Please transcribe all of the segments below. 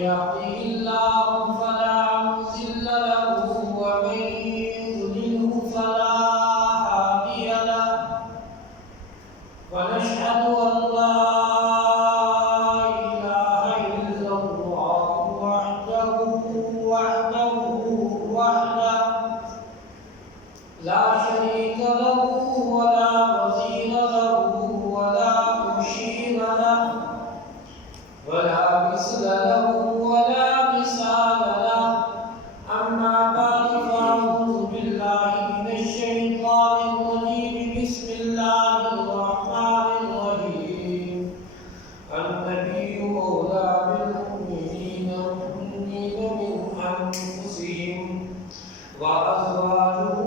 يهده الله فلا مضل له ومن يضلله فلا هادي له ونشهد أن لا إله إلا الله وحده لا شريك له ولا وزير له ولا مشير له ولا مثل له ولا مثال له أما بعد فأعوذ بالله من الشيطان الرجيم بسم الله الرحمن الرحيم النبي أولى بالمؤمنين من أنفسهم وأزواجه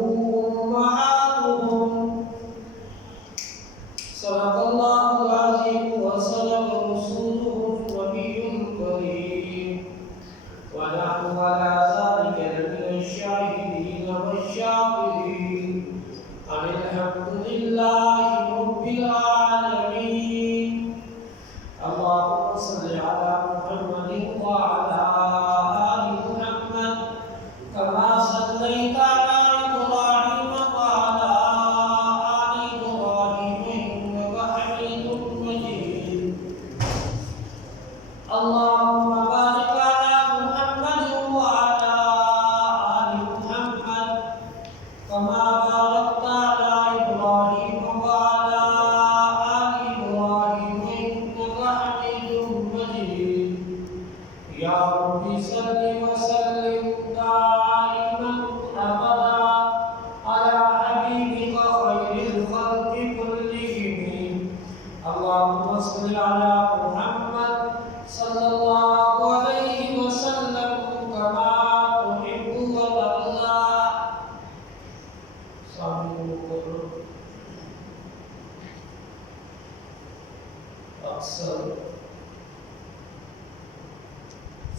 أمهاتهم صدق الله العظيم وصدق رسوله النبي الكريم ونحن على ذلك لمن الشاهدين والشاكرين الحمد لله رب العالمين اللهم صل على محمد وعلى آل محمد كما صليت على إبراهيم وعلى آل إبراهيم إنك حميد مجيد اللهم بارك على محمد وعلى آل محمد كما باركت على إبراهيم وعلى آل إبراهيم إنك حميد مجيد يا رب صل وسلم دائما أبدا على حبيبك خير الخلق كلهم اللهم صل على محمد صلى الله عليه وسلم كما تحب وترضى اکثر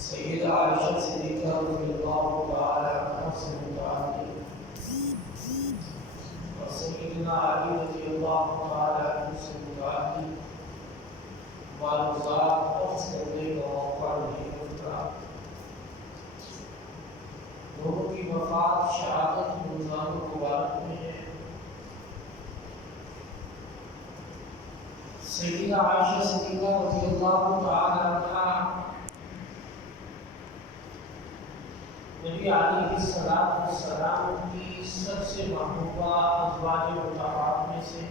سیدہ عائشہ صدیقہ رضی اللہ تعالی عنہا سے متعلق اور سیدنا علی رضی اللہ تعالی عنہ سے متعلق معلومات عرض کرنے کا موقع نہیں ملتا. دونوں کی وفات شہادت رمضان مبارک میں ہے. سیدہ عائشہ صدیقہ رضی اللہ تعالی عنہا نبی علیہ السلام کی سب سے محبوبہ ازواج مطہرات میں سے.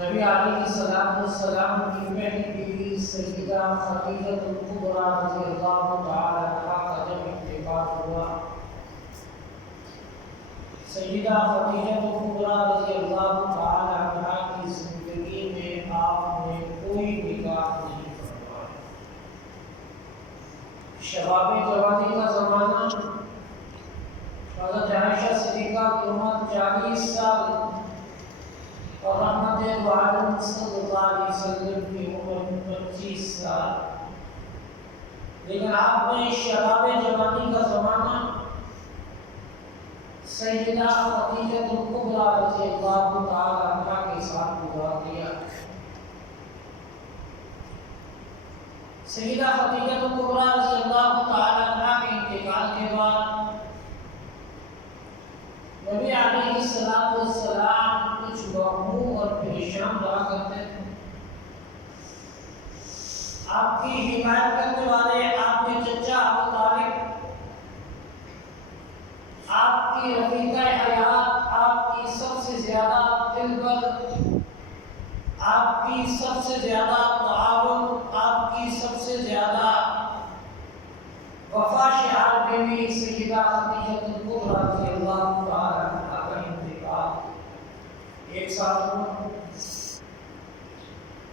نبی علیہ السلام کی پہلی بیوی سیدہ خدیجہ الکبریٰ رضی اللہ تعالی عنہا کا جب انتقال ہوا، سیدہ خدیجہ الکبریٰ رضی اللہ تعالی عنہا کی زندگی میں آپ نے کوئی نکاح نہیں فرمایا. شباب جوانی کا زمانہ، حضرت عائشہ صدیقہ کی عمر 40 سال اور رحمت عالم صلی اللہ علیہ وسلم کی عمر 25 سال. لیکن آپ نے شباب جوانی کا زمانہ سیدہ خدیجہ الکبریٰ رضی اللہ تعالی عنہا کے ساتھ گزار دیا. سیدہ خدیجہ الکبریٰ رضی اللہ تعالی عنہا کے انتقال کے بعد نبی علیہ السلام کچھ مغموم اور پریشان رہا کرتے تھے. آپ کی حمایت کرنے والے آپ کے چچا ابو طالب، آپ کی رفیقہ حیات، آپ کی سب سے زیادہ دلبر، آپ کی سب سے زیادہ تعاون، آپ کی سب سے زیادہ وفا شعار بیوی سیدہ خدیجہ الکبریٰ رضی اللہ تعالی عنہا کا انتقال ایک ساتھ ہوا.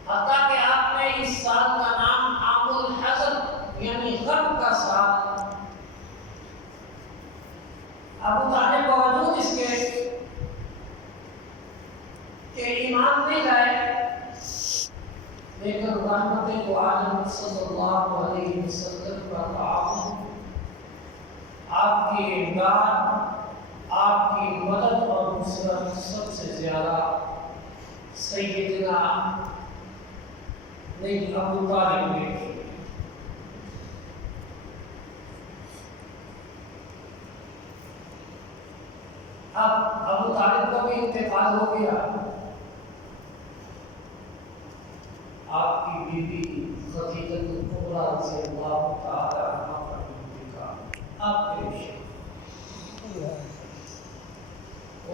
حتیٰ کہ آپ نے اس سال کا نام عام الحزن یعنی غم کا سال. ابو طالب باوجود اس کے کہ ایمان نہیں لائے، لیکن رحمت عالم صلی اللہ علیہ وسلم کا تعاون، آپ کی امداد، آپ کی مدد اور نصرت سب سے زیادہ سیدنا نہیں ابو طالب نے اب ابو طالب کا بھی انتقال ہو گیا، آپ کی بیوی خدیجہ کبریٰ رضی اللہ تعالی عنہا کا انتقال آپ پیش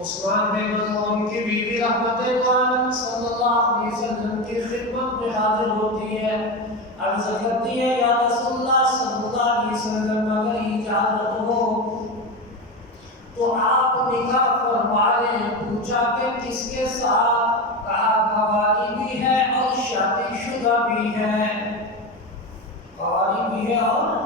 عثمان بن مظعون کی بیوی رحمت عالم صلی اللہ علیہ وسلم کی خدمت میں حاضر ہوتی ہے، عرض کرتی ہے یا رسول اللہ صلی اللہ علیہ وسلم اگر اجازت ہو تو آپ نکاح فرما لیں۔ پوچھا کہ کس کے ساتھ؟ کہا قوالی بھی ہے اور شادی شدہ بھی ہے، قوالی بھی ہے اور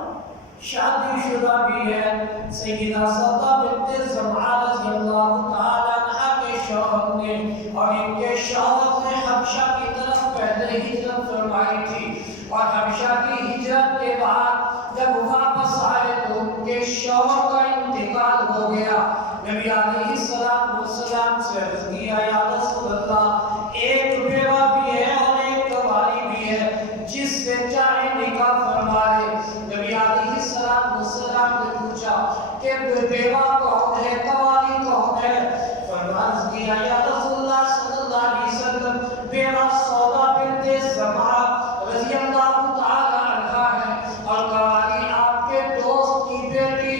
شادی شدہ بھی ہے۔ سیدہ سودا بنت زمعہ رضی اللہ تعالی عنہا کے شوہر نے اور ان کے شوہر نے حبشہ کی طرف پہلے ہجرت فرمائی تھی، اور حبشہ کی ہجرت کے بعد جب واپس آئے تو ان کے شوہر کا انتقال ہو گیا۔ نبی علیہ السلام سے عرض کیا یا رسول اللہ ایک بیوہ بھی ہے اور ایک قوالی بھی ہے، جس سے چاہے نکاح فرما لے۔ نبی علیہ السلام نے پوچھا کہ بیوہ کون ہے، قوالی کون ہے؟ فرمان کیا یا رسول اللہ صلی اللہ علیہ وسلم بیوہ سودا بنت زمعہ رضی اللہ تعالی عنہا ہے، اور قوالی آپ کے دوست کی بیٹی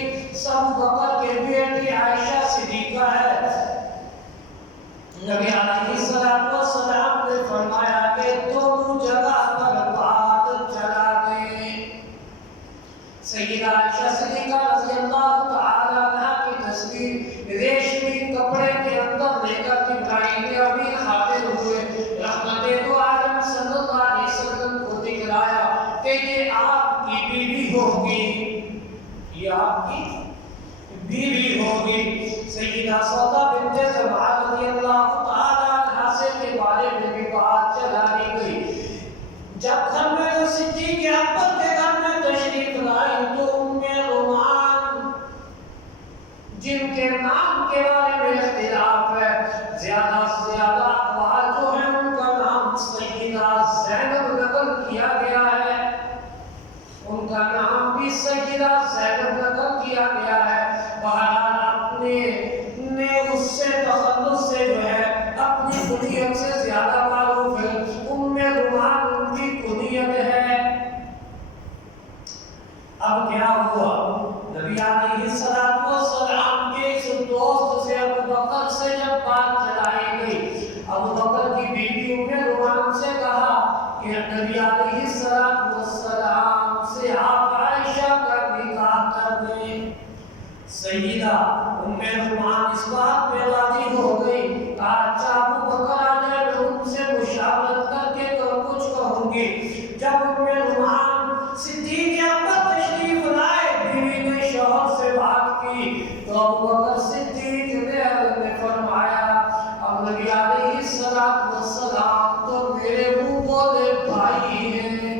ابو بکر کی بیٹی عائشہ صدیقہ ہے۔ نبی علیہ السلام نے فرمایا کہ دونوں جگہ پر بات چلا دیں۔ سیدہ عائشہ صدیقہ رضی اللہ تعالی عنہا کی تصویر ریشمی کپڑے کے اندر لے کر جبرائیل کے امین حاضر ہوئے، رحمت دو عالم صلی اللہ علیہ وسلم کو دکھلایا کہ یہ آپ کی بیوی ہوگی، یہ آپ کی بیوی ہوگی۔ سیدہ سودا بنت زمعہ رضی اللہ تعالی عنہا سے کے بارے میں بھی بات چلائی گئی۔ جب گھر میں صدیق اکبر کے گھر میں تشریف لائی تو ام رومان جن کے نام کے بارے میں اختلاف ہے، زیادہ سے زیادہ اقوال جو ہیں ان کا نام سیدہ زینب نقل کیا گیا ہے، ان کا نام بھی سیدہ زینب نقل کیا گیا ہے۔ بہرحال اپنے اس سے تخلص سے جو ہے اپنی کنیت سے زیادہ معروف ہے، ام رومان ان کی کنیت ہے۔ اب کیا ہوا؟ نبی علیہ السلام کے اس دوست سے ابو بکر سے جب بات چلائی گئی، ابو بکر کی بیوی ام رومان سے کہا کہ نبی علیہ السلام سے آپ عائشہ کا نکاح کر دیں۔ سیدہ ام رومان اس بات پہ راضی ہو گئی، کہا اچھا ابو بکر آ جائے میں ان سے مشاورت کر کے تو کچھ کہوں گی۔ جب ام رومان صدیق اکبر تشریف لائے، بیوی نے شوہر سے بات کی تو ابو بکر صدیق نے فرمایا اب نبی علیہ السلام تو میرے منہ بولے بھائی ہیں۔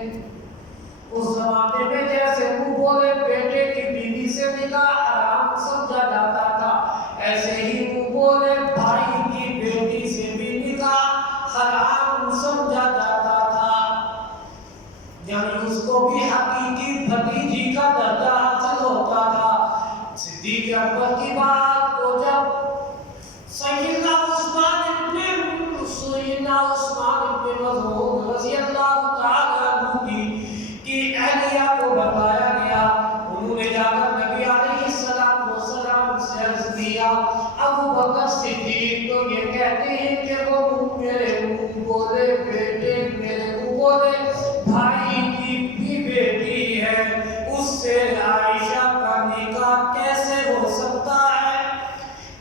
اس زمانے میں جیسے منہ بولے بیٹے کی بیوی سے نکاح حرام سمجھا جاتا تھا، ایسے ہی منہ بولے بھائی کی بیٹی سے بھی نکاح حرام سمجھا جاتا تھا، یعنی اس کو بھی حقیقی بھتیجی کا درجہ حاصل ہوتا تھا۔ صدیق اکبر کی بات کو جب سیدنا عثمان بن مظعون رضی اللہ تعالی عنہ کی اہلیہ کو بتایا گیا، انہوں نے جا کر نبی علیہ السلام سے عرض کیا ابو بکر صدیق تو یہ کہتے ہیں کہ وہ میرے منہ بولے بیٹے، میرے منہ بولے بھائی کی بھی بیٹی ہے، اس سے عائشہ کا نکاح کیسے ہو سکتا ہے؟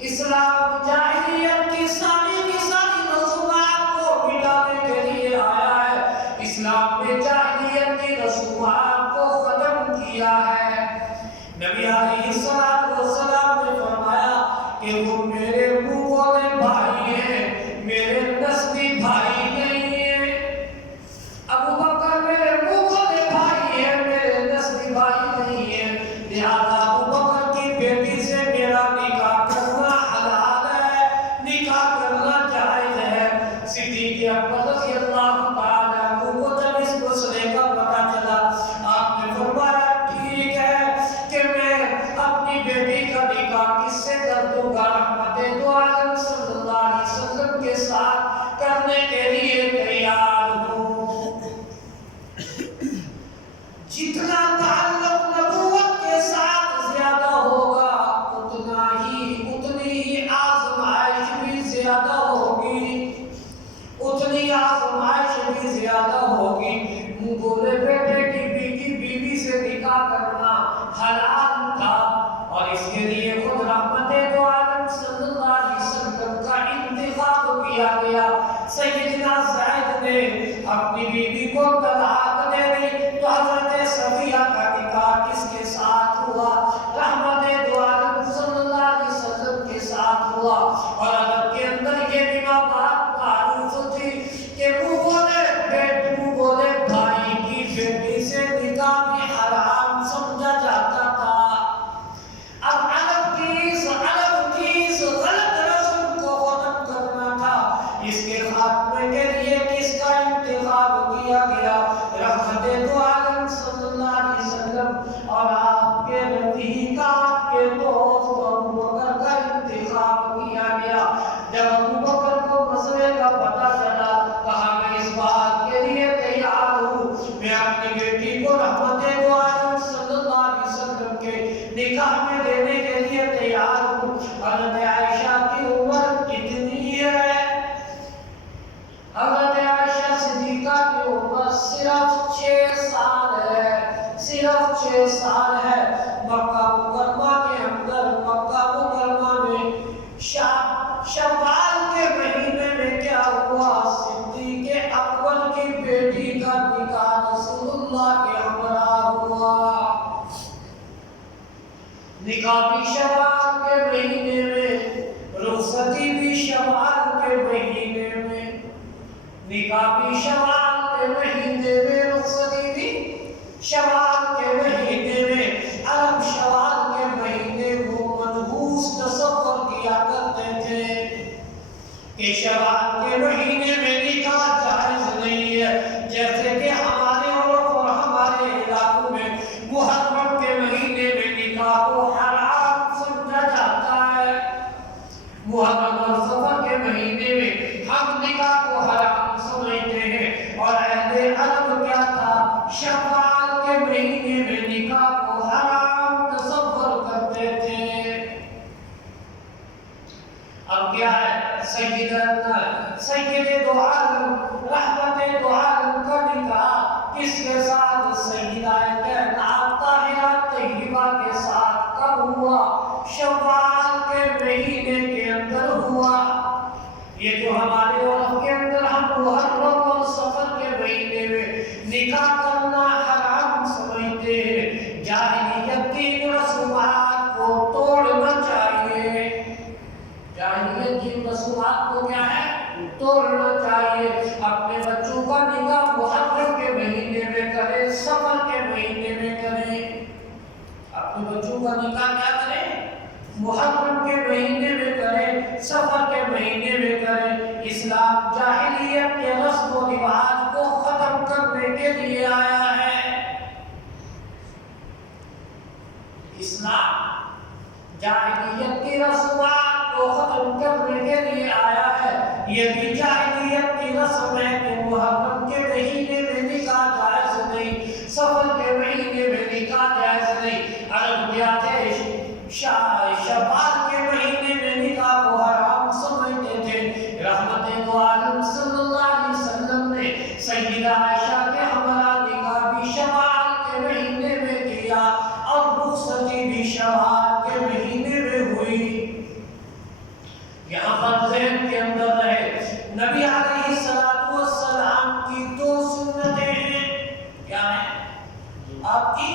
اسلام جاہلیت کی ساری رسومات کو مٹانے کے لیے آیا ہے، اسلام نے جاہلیت کی رسومات کو ختم کیا ہے۔ نبی علیہ السلام نے فرمایا کہ وہ میرے منہ بولے بھائی ہیں، میرے نسبی بھائی نہیں ہیں۔ ابو بکر میرے منہ بولے بھائی ہیں، میرے نسبی بھائی نہیں ہیں، لہذا ابو بکر کی بیٹی سے میرا نکاح کرنا حلال ہے، نکاح کرنا جائز ہے۔ صدیق اکبر رضی اللہ تعالی عنہ کو جب اس ساتھ کرنے کے لیے تیار ہوں۔ جتنا تعلق نبوت کے ساتھ زیادہ ہوگا اتنی ہی آزمائش بھی زیادہ ہوگی، اتنی آزمائش بھی زیادہ ہوگی۔ بولے بیٹے کی بیوی سے نکاح کرنا حلال تھا، اور اس کے لیے خود رحمت دو عالم صلی اللہ علیہ وسلم کا انتخاب کیا گیا۔ سیدنا زید نے اپنی بیوی کو طلاق دے دی تو حضرت صفیہ کا نکاح کس کے ساتھ ہوا؟ رحمت دو عالم صلی اللہ علیہ وسلم کے ساتھ ہوا۔ اور عرب کے اندر یہ بھی بات معروف تھی کہ منہ بولے بھائی کی بیٹی سے نکاح بھی حرام سمجھا جاتا تھا۔ اب عرب کی اس غلط رسم کو ختم کرنا تھا، اس کے خاتمے کے لیے کس کا انتخاب کیا گیا؟ رحمت دو عالم صلی اللہ علیہ وسلم اور آپ کے رفیق، آپ کے دوست ابو بکر کا انتخاب کیا گیا۔ جب ابو بکر کو مسئلے کا پتہ چلا، کہا میں اس بات کے لیے تیار ہوں، میں اپنی بیٹی کو رحمت دو عالم صلی اللہ علیہ وسلم کے نکاح میں دینے کے لیے تیار ہوں۔ حضرت عائشہ کی عمر کتنی ہے؟ حضرت عائشہ صدیقہ کی عمر صرف 6 سال ہے، صرف 6 سال ہے۔ مکہ مکرمہ کے اندر، مکہ مکرمہ میں شوال کے مہینے میں کیا ہوا؟ صدیق اکبر کی بیٹی کا نکاح رسول اللہ کے ہمراہ ہوا۔ نکاح بھی شوال کے مہینے میں، رخصتی بھی شوال کے مہینے میں، نکاح بھی شوال کے مہینے میں، رخصتی بھی شوال کے مہینے میں۔ عرب شوال کے مہینے کو منحوس تصور کیا کرتے تھے کہ شوال کے مہینے میں نکاح جائز نہیں ہے، جیسے کہ ہمارے اور ہمارے علاقوں میں محرم کے مہینے میں نکاح کو حرام سمجھا جاتا ہے۔ محرم اور صفر کے مہینے میں ہم نکاح کو حرام سمجھتے ہیں، اور اہل عرب کیا تھا؟ شوال کے مہینے میں نکاح کو حرام تصور کرتے تھے۔ اب کیا ہے؟ سید دو عالم رحمت دو عالم کا نکاح کس کے ساتھ؟ سیدہ کائنات طاہرہ طیبہ کے ساتھ کب ہوا؟ شوال کے مہینے کے اندر ہوا۔ یہ جو ہمارے عرف کے اندر ہم محرم اور صفر کے مہینے میں نکاح کرنا حرام سمجھتے ہیں، جاہلیت کی رسومات کو توڑنا چاہیے۔ جاہلیت کی رسومات کو کیا ہے؟ توڑنا چاہیے۔ اپنے بچوں کا نکاح محرم کے مہینے میں کریں، صفر کے مہینے میں کریں۔ اپنے بچوں کا نکاح کیا کریں؟ محرم کے مہینے میں کریں، صفر کے مہینے میں کریں۔ اسلام جاہلیت کے رسم و رواج کو ختم کرنے کے لیے آیا ہے۔ اسلام جاہلیت کی رسومات کو ختم کرنے کے لیے آیا ہے۔ یہ بھی جاہلیت کی رسم ہے کہ محرم کے مہینے میں نکاح جائز نہیں، صفر کے مہینے میں نکاح جائز نہیں۔ عرب کیا تھے؟ شوال کے مہینے میں نکاح کو حرام سمجھتے تھے۔ رحمت دو عالم صلی اللہ علیہ وسلم نے سیدہ عائشہ کے ہمراہ نکاح بھی شوال کے مہینے میں کیا، اور رخصتی بھی شوال کے مہینے میں ہوئی۔ یہاں پر ذہن کے اندر رہے، نبی علیہ السلام کی 2 سنتیں ہیں۔ کیا ہیں؟ آپ کی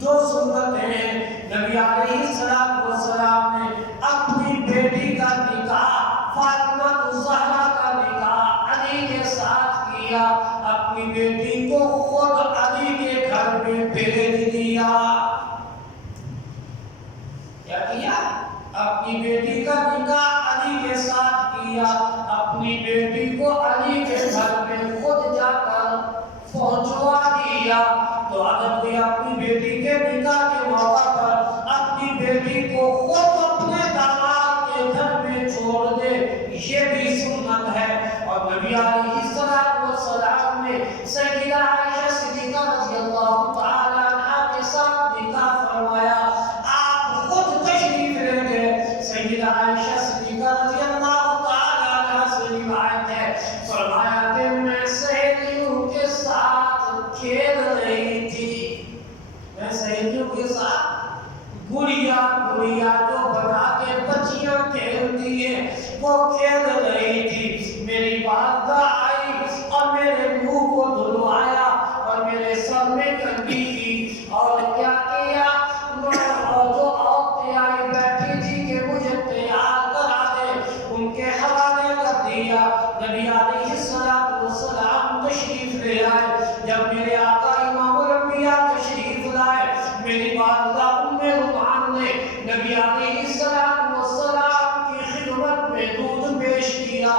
2 سنتیں ہیں۔ نبی علیہ السلام نے اپنی بیٹی کا نکاح، فاطمہ الزہرا کا نکاح علی کے ساتھ کیا۔ اپنی بیٹی کو خود علی کے گھر میں بھیج دیا۔ کیا کیا؟ اپنی بیٹی کا نکاح علی کے ساتھ کیا، اپنی بیٹی کو علی کے گھر میں خود جا کر پہنچوا دیا۔ تو اگر کوئی اپنی بیٹی کے نکاح کے موقع پر اپنی بیٹی کو خود اپنے داماد کے گھر میں چھوڑ دے، یہ بھی سنت ہے۔ نبی علیہ السلام نے سیدہ عائشہ صدیقہ رضی اللہ تعالی عنہا کے ساتھ نکاح فرمایا، آپ خود تشریف لے گئے۔ سیدہ عائشہ صدیقہ رضی اللہ تعالی عنہا سے روایت ہے، فرمایا کہ میں سہیلیوں کے ساتھ کھیل رہی تھی، میں سہیلیوں کے ساتھ گڑیا جو بنا کے بچیاں کھیلتی ہیں وہ کھیل رہی تھی۔ میری والدہ آئی اور میرے منہ کو دھلوایا اور میرے سر میں کنگھی کی اور کیا کیا، اور جو عورتیں آئی بیٹھی تھی کہ مجھے تیار کرا دے ان کے حوالے کر دیا۔ نبی علیہ السلام تشریف لے آئے۔ جب میرے آقا امام الانبیاء تشریف لائے، میری والدہ ام رومان نے نبی علیہ السلام کی خدمت میں دودھ پیش کیا۔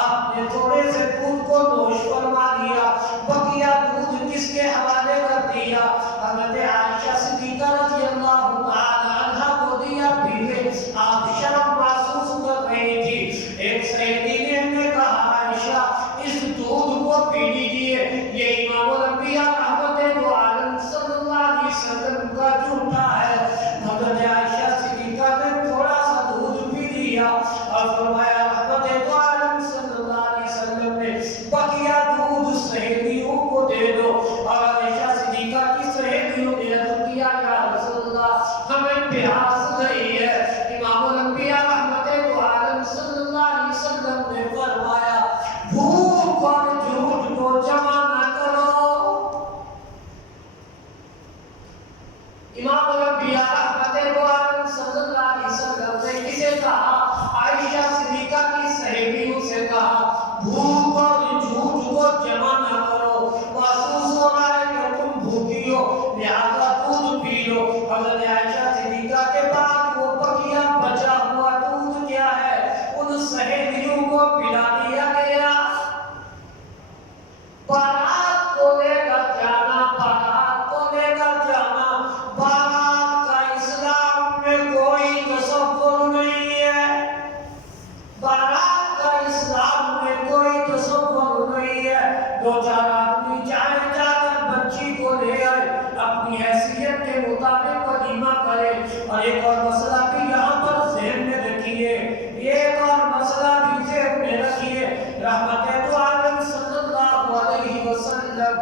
آپ نے تھوڑے سے دودھ کو نوش فرما لیا، بقیہ دودھ کس کے حوالے کر دیا؟ حضرت عائشہ صدیقہ رضی اللہ تعالی عنہا کو دیا پیے۔ آپ شرم محسوس کر رہی تھی۔ ایک سہیلی نے ہمیں کہا، عائشہ اس دودھ کو پی لیجیے، یہ امام الانبیاء رحمت دو عالم صلی اللہ علیہ وسلم کا جھوٹا ہے۔ حضرت عائشہ صدیقہ نے تھوڑا سا دودھ پی لیا اور فرمایا، رحمت دو عالم صلی اللہ علیہ وسلم نے بقیہ دودھ سہیلیوں کو دے دو۔ اور عائشہ صدیقہ کی سہیلیوں نے عرض کیا، یا رسول اللہ ہمیں پیاس لگی ہے۔ امام الانبیاء رحمت دو عالم صلی اللہ علیہ وسلم نے فرمایا، بھوک اور جھوٹ کو جمع نہ کرو۔ امام الانبیاء رحمت دو عالم صلی اللہ علیہ وسلم نے کسے کہا؟ عائشہ صدیقہ کی سہیلیوں سے کہا، بھوک اور جھوٹ کو جمع نہ کرو، محسوس ہو رہا ہے کہ تم بھوکی ہو لہذا دودھ پی لو۔ حضرت عائشہ صدیقہ کے بعد وہ بقیہ بچا ہوا دودھ کیا ہے، ان سہیلیوں کو پلا دیا گیا۔ بارات کو لے کر جانا، بارات کو لے کر جانا، بارات کا اسلام میں کوئی تصور نہیں ہے، بارات کا اسلام میں کوئی تصور نہیں ہے۔ دو چار آدمی جائیں، جا کر بچی کو لے آئے، اپنی حیثیت کے مطابق ولیمہ کرے۔ اور ایک اور مسئلہ بھی یہاں پر ذہن میں رکھیے، ایک اور مسئلہ بھی ذہن میں رکھیے، رحمت دو عالم صلی اللہ علیہ وسلم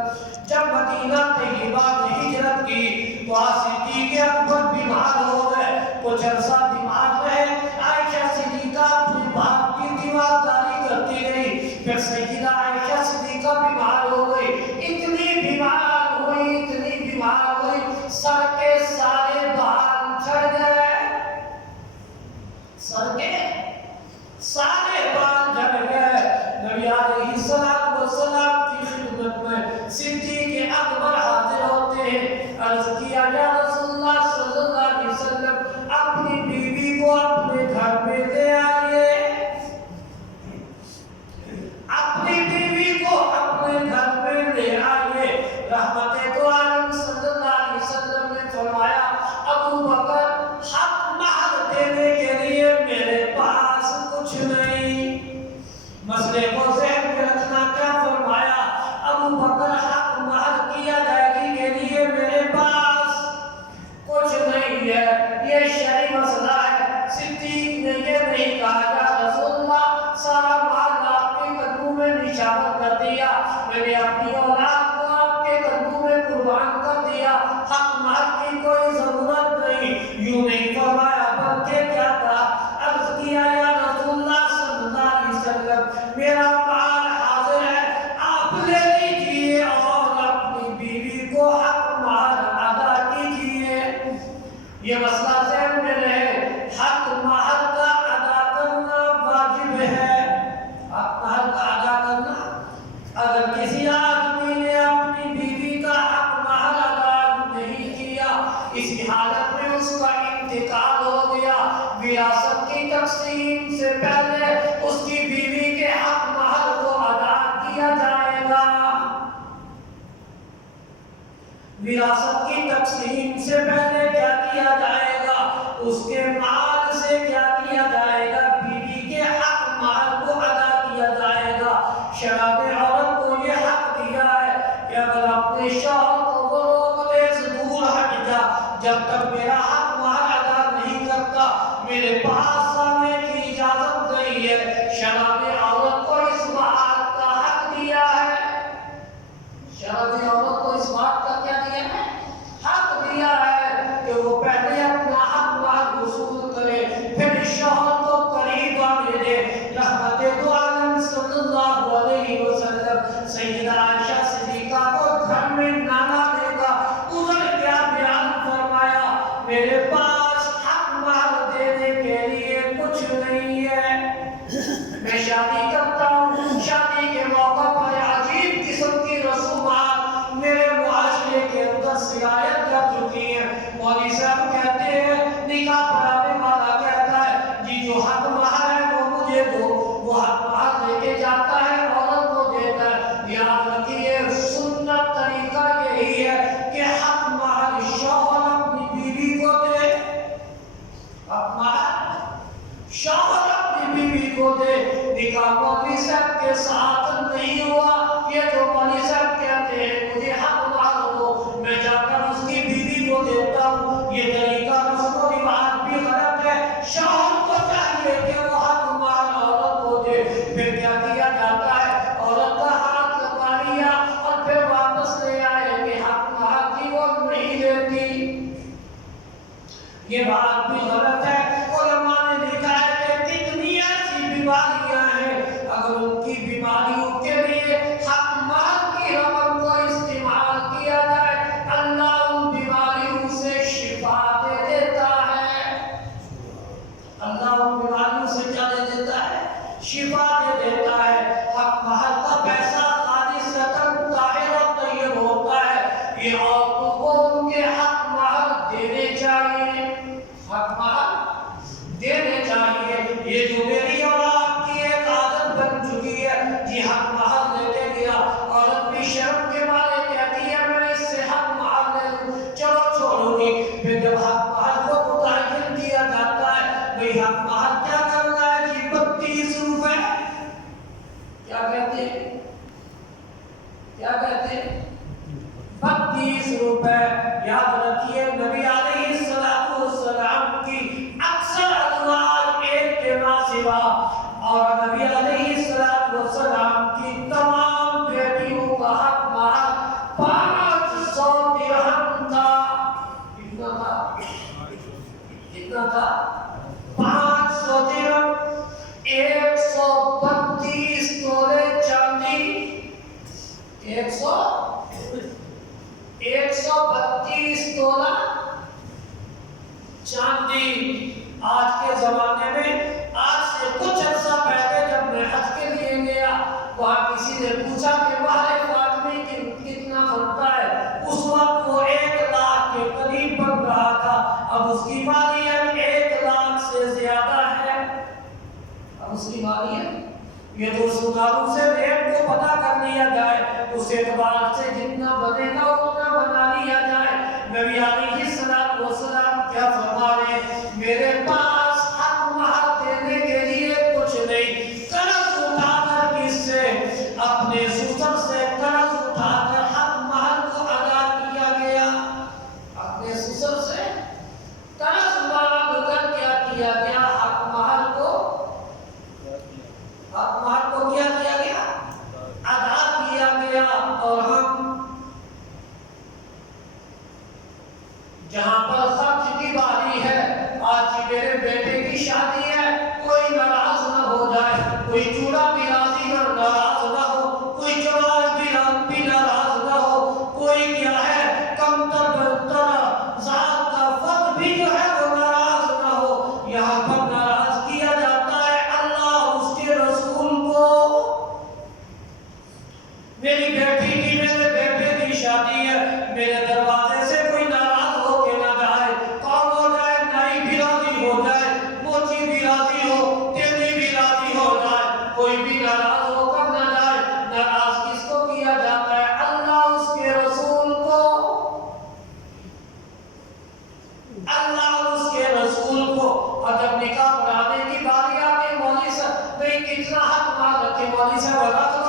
جب مدینہ طیبہ میں ہجرت کی تو صدیق اکبر بیمار ہو گئے، کچھ عرصہ بیمار رہے۔ عائشہ صدیقہ اپنے باپ کی دیواداری کرتی رہی، پھر سیدہ عائشہ صدیقہ بیمار ہو گئی، اتنی بیمار ہوئی، اتنی بیمار ہوئی، سر کے سارے بال جھڑ گئے، سر کے سارے بال جھڑ گئے۔ نبی علیہ السلام کی خدمت میں صدیق اکبر حاضر ہوتے ہیں، عرض کیا، یا رسول اللہ صلی اللہ علیہ وسلم اپنی بیوی کو اپنے گھر میں لے آئیے، اپنی بیوی کو اپنے گھر میں لے آئیے۔ رحمت دو عالم صلی اللہ علیہ وسلم نے فرمایا، ابو بکر حق مہر دینے کے لیے میرے پاس کچھ نہیں۔ مسئلے کو ذہن میں رکھنا، کیا فرمایا؟ ابو بکر حق مہر کی ادائیگی کے لیے میرے پاس کچھ نہیں ہے، یہ شرعی مسئلہ ہے۔ صدیق نے یہ نہیں کہا، یا رسول اللہ سارا مال آپ کے قدموں میں نشاور کر دیا، میں نے اپنی اولاد کو آپ کے قدموں میں قربان کر دیا، حق مال کی کوئی ضرورت نہیں۔ یوں نہیں فرمایا، بلکہ کیا کہا؟ عرض کیا، یا رسول اللہ صلی اللہ علیہ وسلم میرا مال حاضر ہے، آپ لے لیجئے اور اپنی بیوی کو حق مال ادا کیجئے۔ یہ مسئلہ ذہن میں رہے، حق مہر کا ادا کرنا واجب ہے، حق مہر کا ادا کرنا۔ اگر کسی آدمی نے اپنی بیوی کا حق مہر ادا نہیں کیا، اسی حالت میں اس کا انتقال ہو گیا، وراثت کی تقسیم سے پہلے اس کی بیوی کے حق مہر کو ادا کیا جائے گا، وراثت کی تقسیم سے پہلے کیا کیا جائے گا؟ اس کے مال سے کیا کیا جائے گا؟ بیوی کے حق مال کو ادا کیا جائے گا۔ شراب عورت کو یہ حق دیا ہے کہ اگر اپنے شوہر کو وہ روک دے سے دور ہٹ جا، جب تک میرا حق مہر ادا نہیں کرتا میرے پاس آنے کی اجازت نہیں ہے۔ شراب عورت کو اس بات کا حق دیا ہے، شراب عورت کو اس بات کا کیا دیا ہے؟ حق دیا ہے کہ وہ پہلے اپنا حق مہر وصول کرے، پھر شوہر کو قریب آنے دے۔ رحمت دو عالم صلی اللہ علیہ وسلم سیدہ عائشہ صدیقہ کو گھر میں نہ لانے کا عذر کیا بیان فرمایا؟ میرے پاس حق مہر دینے کے لیے کچھ نہیں ہے، میں شادی کرتا ہوں، شادی کے موقع پر عجیب قسم کی رسومات میرے معاشرے کے اندر سرایت کر چکی ہیں۔ مولوی صاحب کہتے ہیں، نکاح پڑھانے والا کہتا ہے جی جو حق مہر ہے وہ مجھے دو، وہ حق مہر لے کے جاتا ہے عورت کو دیتا ہے۔ یاد رکھیے سنت طریقہ یہی ہے کہ حق مہر شوہر اپنی بیوی کو دے، حق مہر شوہر اپنی بیوی کو دے۔ نکاح مولوی صاحب کے ساتھ نہیں ہوا، یہ جو مولوی صاحب کہتے ہیں مجھے حق مہر دو، میں جا کر اس کی بیوی کو دیتا ہوں، یہ طریقہ رسم و رواج بھی غلط ہے۔ شوہر کو چاہیے کہ وہ حق مہر عورت کو دے۔ پھر کیا کیا جاتا ہے؟ عورت کا ہاتھ لگوا لیا اور پھر واپس لے آئے کہ حق مہر کی وہ نہیں دیتی، یہ بات بھی غلط ہے۔ علماء نے لکھا ہے کہ کتنی ایسی بیماریاں ہیں، اگر ان کی بیماریوں کے لیے حق مہر کی رقم کو استعمال کیا جائے اللہ ان بیماریوں سے شفا دے دیتا ہے، اللہ ان بیماریوں سے کیا دے دیتا ہے؟ شفا دے دیتا ہے۔ حق مہر کا پیسہ خالصتاً طاہر و طیب ہوتا ہے، یہ عورتوں کو ان کے حق مہر دینے چاہیے، حق مہر دینے چاہیے۔ یہ جو میری اور آپ کی ایک عادت بن چکی ہے جی حق مہر لے کے گیا، عورت بھی شرم کے مارے کہتی ہے میں اس سے حق مہر لے لوں، چلو چھوڑو گی۔ پھر جب حق مہر کو متعین کیا جاتا ہے، بھئی حق مہر کیا کرنا ہے جی 32 روپے، کیا کہتے ہیں؟ کیا کہتے ہیں؟ 32 روپے۔ یاد رکھیے نبی علیہ السلام کی اکثر ازواج ایک کے ماں سوا اور نبی علیہ السلام کی تمام بیٹیوں کا حق مہر 500 درہم تھا۔ کتنا تھا؟ کتنا تھا؟ 500 درہم، 132 تولے چاندی، 132 تولہ چاندی۔ آج کے زمانے میں، آج سے کچھ عرصہ پہلے جب میں حج کے لیے گیا، وہاں کسی نے پوچھا کہ مہر فاطمی کتنا بنتا ہے؟ اس وقت وہ 1 لاکھ کے قریب بن رہا تھا، اب اس کی مالیت 1 لاکھ سے زیادہ ہے، اب اس کی مالیت یہ تو سناروں سے ریٹ کو پتہ کر لیا جائے، اس اعتبار سے جتنا بنے گا اتنا بنا لیا جائے۔ نبی علیہ السلام کیا فرما رہے ہیں؟ میرے پاس حق مہر دینے کے لیے کچھ نہیں، قرض اٹھا کر کس سے؟ اپنے سسر سے قرض اٹھا کر حق مہر کو ادا کیا گیا، اپنے سسر سے قرض مانگ کر کیا کیا گیا؟ حق مہر کو کیا کیا گیا؟ ادا کیا گیا۔ اور ہم جہاں پر خرچ کی باری ہے، آج میرے بیٹے کی شادی ہے، کوئی ناراض نہ ہو جائے، کوئی چولہا بھی راضی ناراض نہ ہو، کوئی چراغ بھی ناراض نہ ہو، کوئی کیا ہے کم تر ذات کا فرد بھی جو ہے وہ ناراض نہ ہو۔ یہاں پر ناراض کیا جاتا ہے اللہ اس کے رسول کو۔ میری بیٹی کی، میرے بیٹے کی شادی ہے، میرے دروازے سے کوئی ناراض ہو کے نہ جائے، کون ہو جائے، نائی بھی راضی ہو جائے، موچی بھی راضی ہو، تیلی بھی راضی ہو جائے، کوئی بھی ناراض ہو کر نہ جائے۔ ناراض کس کو کیا جاتا ہے؟ اللہ اس کے رسول کو، اللہ اس کے رسول کو۔ اور جب نکاح پڑھانے کی باری آتی ہے، مولوی صاحب نہیں کتنا حق مال رکھے، مولوی صاحب بتا دو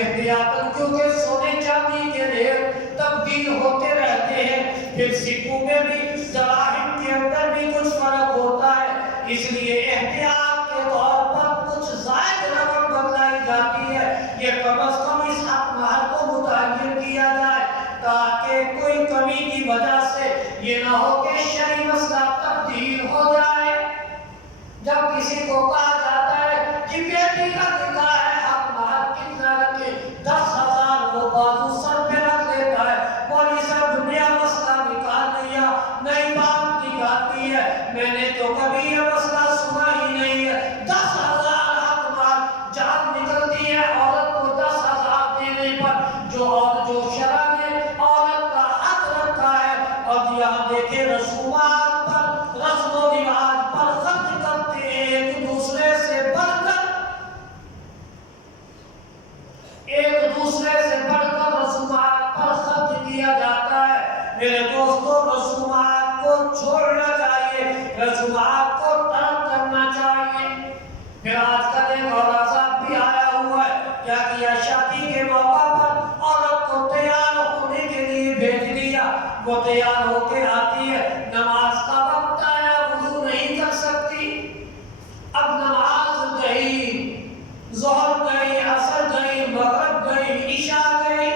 احتیاطاً، کیونکہ سونے چاندی کے ریٹ تبدیل ہوتے رہتے ہیں، پھر سکوں میں بھی دراہم کے اندر بھی کچھ فرق ہوتا ہے، اس لیے احتیاط کے طور پر کچھ زائد رقم بدلائی جاتی ہے، یہ کم از کم اس حق مہر کو متعین کیا جائے تاکہ کوئی کمی کی وجہ سے یہ نہ ہو کہ شرعی مسئلہ تبدیل ہو جائے۔ جب کسی کو کہا جاتا ہے کہ بیٹی کا نکاح ہے، حق مہر کتنا رکھے، 10,000، وہ بازو سر پہ رکھ لیتا ہے، بولی صاحب دنیا مسئلہ نکال لیا، نئی بات نکالتی ہے، میں نے تو کبھی یہ مسئلہ سنا ہی نہیں ہے، 10,000 حق مہر، جان نکلتی ہے عورت کو 10,000 دینے پر، جو شرع نے عورت کا حق رکھا ہے۔ اب یہاں دیکھیں رسومات پر، رسم و رواج پر خرچ کرتے ہیں، ایک دوسرے سے بڑھ کر رسومات پر خرچ کیا جاتا ہے۔ میرے دوستو، رسومات کو چھوڑنا چاہیے، رسومات کو ترک کرنا چاہیے۔ پھر آج کل ایک مولانا صاحب بھی آیا ہوا ہے، کیا کیا، شادی کے موقع پر عورت کو تیار ہونے کے لیے بھیج دیا، وہ تیار ہو کے آتی ہے، نماز کا وقت آیا، وضو نہیں کر سکتی، اب نماز گئی، ظہر گئی، عصر گئی، مغرب گئی، عشاء گئی،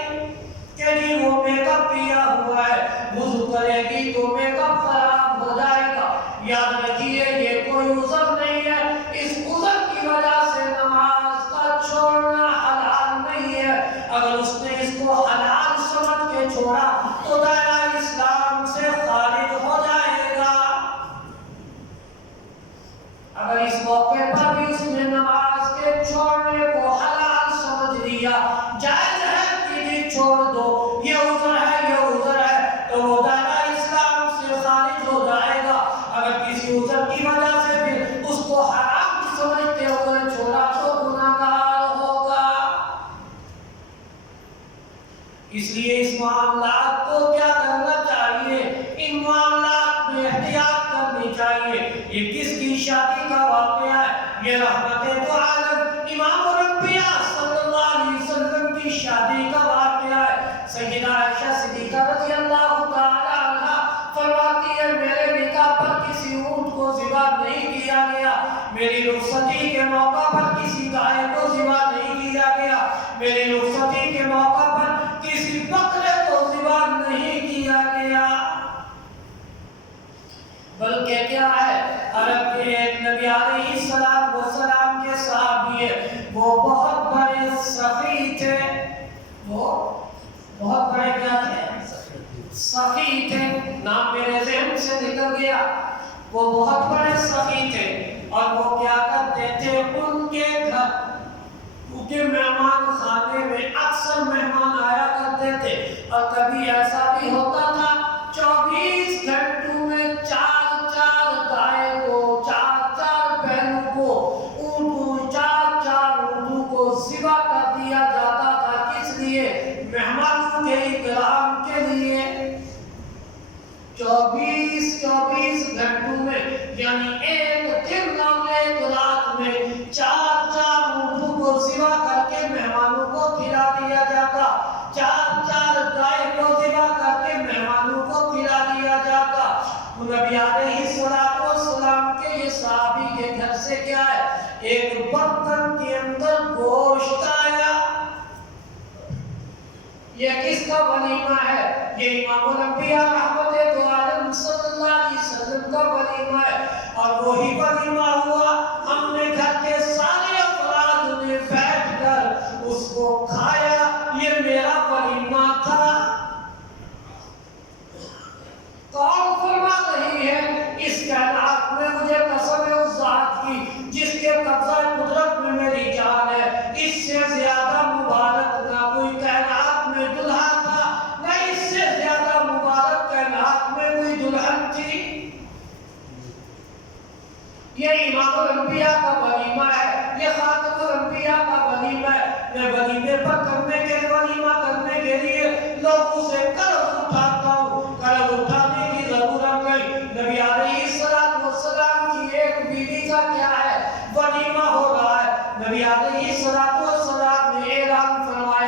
کہ جی وہ میک اپ کیا ہوا ہے، وضو کرے گی تو میک اپ خراب ہو جائے گا۔ یاد رکھیے یہ کوئی عذر نہیں ہے، اس عذر کی وجہ سے نماز کا چھوڑنا حلال نہیں ہے۔ اگر اس نے اس کو حلال سمجھ کے چھوڑا تو دائرہ اسلام سے خارج ہو جائے گا۔ اگر اس موقع پر بھی اس نے نماز کے چھوڑنے کو حلال سمجھ لیا، جائز ہے کہ جی چھوڑ دو، یہ عذر ہے، یہ عذر ہے، تو وہ دائرہ اسلام سے خارج ہو جائے گا۔ اگر کسی عذر کی وجہ سے پھر اس کو حرام سمجھتے ہوئے چھوڑا تو گناہگار ہوگا۔ اس لیے اس معاملات کو کیا کرنا چاہیے، ان معاملات میں احتیاط کرنی چاہیے۔ یہ کس کی شادی کا واقعہ ہے؟ یہ رحمت دو عالم امام الانبیاء صلی اللہ علیہ وسلم کی شادی کا واقعہ ہے۔ سیدہ عائشہ صدیقہ رضی اللہ تعالی عنہا فرماتی ہے، میرے نکاح پر کسی اونٹ کو ذبح نہیں کیا گیا، میری رخصتی کے موقع پر کسی گائے کو ذبح نہیں کیا گیا، میری رخصتی کے موقع پر کسی بکرے کو ذبح نہیں کیا گیا، بلکہ کیا ہے، عرب کے ایک نبی علیہ السلام کے صحابی ہے، وہ بہت بڑے سخی تھے، وہ بہت بڑے کیا تھے، سخی تھے، نام میرے ذہن سے نکل گیا، وہ بہت بڑے سخی تھے، اور وہ کیا کرتے تھے، ان کے گھر کیونکہ مہمان خانے میں اکثر مہمان آیا کرتے تھے، اور کبھی ایسا بھی ہوتا تھا 24 گھنٹوں میں 4 گائے کو، 4 بیلوں کو، اونٹوں، 4 اونٹوں کو ذبح کر دیا جاتا تھا، کس لیے، مہمانوں کے اکرام کے لیے۔ 24 گھنٹوں میں، یعنی ایک دن اور ایک رات میں 4 اونٹوں کو ذبح کر کے مہمانوں کو کھلا دیا جاتا، 4 گائے کو ذبح کر کے مہمانوں کو کھلا دیا جاتا۔ نبی علیہ السلام کے یہ صحابی کے گھر سے کیا ہے، ایک برتن کے اندر گوشت آیا، یہ کس کا ولیمہ ہے، یہ امام الانبیاء رحمت دو عالم صلی اللہ علیہ وسلم کا ولیمہ ہے، اور وہی ولیمہ ہوا، ہم نے گھر کے سارے افراد نے بیٹھ کر اس کو کھایا، یہ میرا ولیمہ تھا۔ کون فرما رہی ہے، اس کائنات میں مجھے قسم ہے اس ذات کی جس کے قبضہ قدرت میں میری جان ہے، اس سے زیادہ مبارک نہ کوئی کائنات میں دلہا تھا، نہ اس سے زیادہ مبارک کائنات میں کوئی دلہن تھی۔ یہ امام الانبیاء کا ولیمہ ہے، یہ خاتم الانبیاء کا ولیمہ ہے۔ میں ولیمے پر ولیمہ کرنے کے لیے لوگوں سے قرض اٹھاتا ہوں، قرض اٹھانے کی ضرورت نہیں۔ نبی علیہ السلام کی ایک بیوی کا کیا ہے، ولیمہ ہو رہا ہے، نبی علیہ السلام نے اعلان فرمایا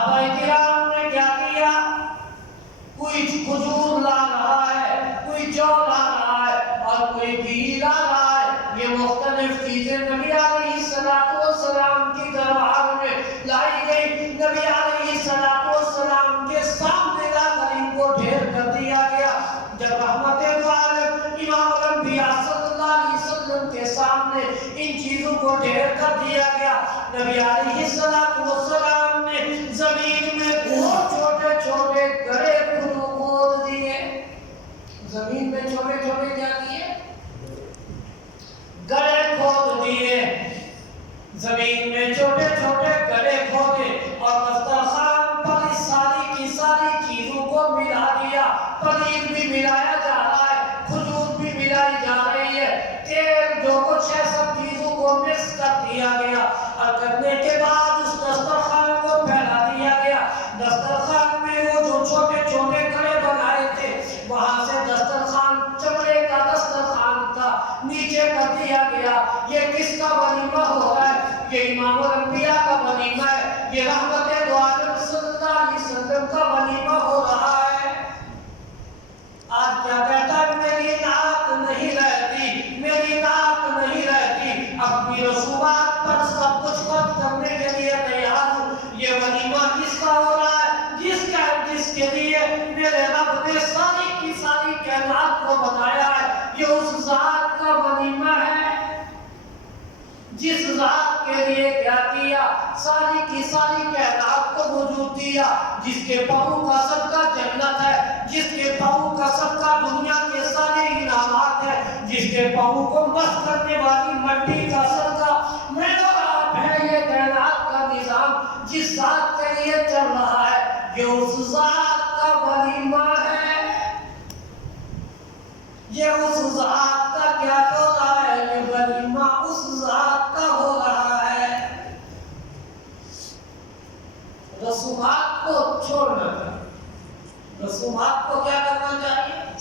صحابہ کرام نے کیا کیا؟ کوئی کھجور لا رہا ہے، کوئی جو لا رہا ہے اور کوئی گھی لا رہا ہے۔ یہ مختلف چیزیں نبی علیہ السلام کی دربار میں لائی گئی۔ نبی علیہ السلام کے سامنے لا کر ان کو ڈھیر کر دیا گیا۔ جب رحمت عالم امام الانبیاء صلی اللہ علیہ وسلم کے سامنے ان چیزوں کو ڈھیر کر دیا گیا، نبی علیہ السلام نے زمین میں بہت چھوٹے چھوٹے گڑھے کھود دیے۔ زمین میں چھوٹے چھوٹے کیا کیے؟ گڑھے کھود دیے۔ زمین میں چھوٹے چھوٹے گڑھے کھودے اور دسترخوان پر اس ساری کی ساری چیزوں کو ملا دیا۔ پنیر بھی ملایا جا رہا ہے، کھجور بھی ملائی جا رہی ہے، تیل جو کچھ ہے سب چیزوں کو مکس کر دیا گیا اور کرنے کے بعد اس دسترخوان کو پھیلا دیا گیا۔ دسترخوان میں وہ جو چھوٹے چھوٹے گڑھے بنائے تھے وہاں سے دسترخوان چمڑے کا دسترخوان تھا، نیچے کر دیا گیا۔ یہ کس کا ولیمہ ہو رہا ہے؟ یہ امام الانبیاء کا ولیمہ ہے، یہ رحمت عالم صلی اللہ علیہ وسلم کا ولیمہ ہو رہا ہے۔ آج کیا کہتا ہے؟ میری ناک نہیں رہتی، میری ناک نہیں رہتی، اپنی رسومات پر سب کچھ خرچ کرنے کے لیے تیار ہوں۔ یہ ولیمہ کس کا ہو رہا ہے؟ جس کے لیے میرے رب نے ساری کی ساری کائنات کو بنایا ہے۔ یہ اس ذات کا ولیمہ ہے جس ذات کے لیے کیا کیا؟ ساری کی ساری کائنات کو وجود دیا، جس کے پاؤں کا صدقہ جنت ہے، جس کے پاؤں کا صدقہ دنیا کے سارے انعامات ہے، جس کے پاؤں کو مست کرنے والی مٹی کا صدقہ میں اور آپ ہے۔ یہ کائنات کا نظام جس ذات کے لیے چل رہا ہے، یہ اس ذات کا ولیمہ ہے۔ یہ اس ذات کا کیا ہو رہا ہے؟ یہ ولیمہ اس ذات کا ہو رہا ہے۔ رسومات کو چھوڑنا چاہیے۔ رسومات کو کیا کرنا چاہیے؟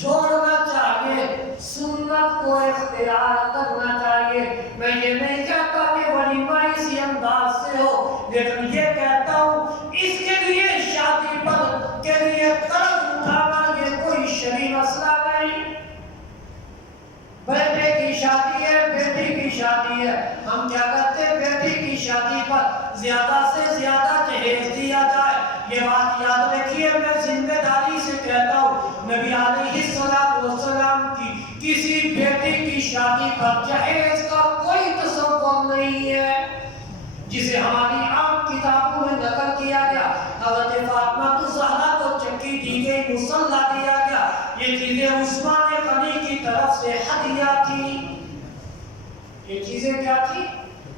چھوڑنا چاہیے۔ سنت کو اختیار کرنا چاہیے۔ میں یہ نہیں کہتا کہ ولیمہ اسی انداز سے ہو، لیکن یہ کہتا ہوں اس کے لیے شادی پر کے لیے قرض اٹھانا یہ کوئی شرعی مسئلہ نہیں۔ بیٹے کی شادی ہے، بیٹی کی شادی ہے، ہم کیا کرتے ہیں؟ بیٹی کی شادی پر زیادہ سے زیادہ جہیز دیا جائے۔ یہ بات یاد رکھیے، میں ذمہ داری سے کہتا ہوں، نبی علیہ السلام کی کسی بیٹی کی شادی پر جہیز کا کوئی تصور نہیں ہے، جسے ہماری عام کتابوں میں نقل کیا گیا۔ حضرت فاطمہ الزہرا کو چکی دی گئی، مصلی دیا گیا، یہ چیزیں عثمان غنی کی طرف سے ہدیہ تھی۔ یہ چیزیں کیا تھی؟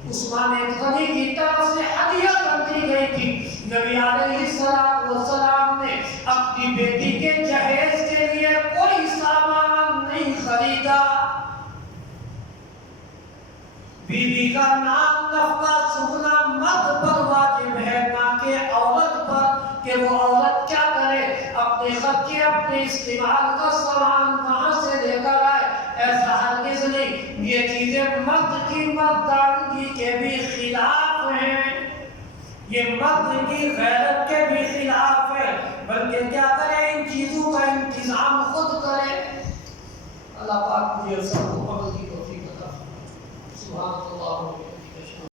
عثمان غنی کی طرف سے ہدیہ کر دی گئی تھی۔ نبی علیہ السلام نے اپنی بیٹی کے جہیز کے لیے کوئی سامان نہیں خریدا۔ بیوی کا نام نفقہ سکنا مرد پر واجب ہے، نہ کہ عورت پر، کہ وہ عورت کیا کرے؟ اپنے خرچے اپنے استعمال کا سامان کہاں سے لے کر آئے؟ ایسا ہرگز نہیں۔ یہ چیزیں مرد کی مردانگی کے بھی خلاف ہیں، یہ مرد کی غیرت کے بھی خلاف ہے، بلکہ کیا کرے؟ ان چیزوں کا انتظام خود کرے۔ اللہ پاک مجھے سب کو عمل کی توفیق عطا فرمائے۔ سبحان اللہ۔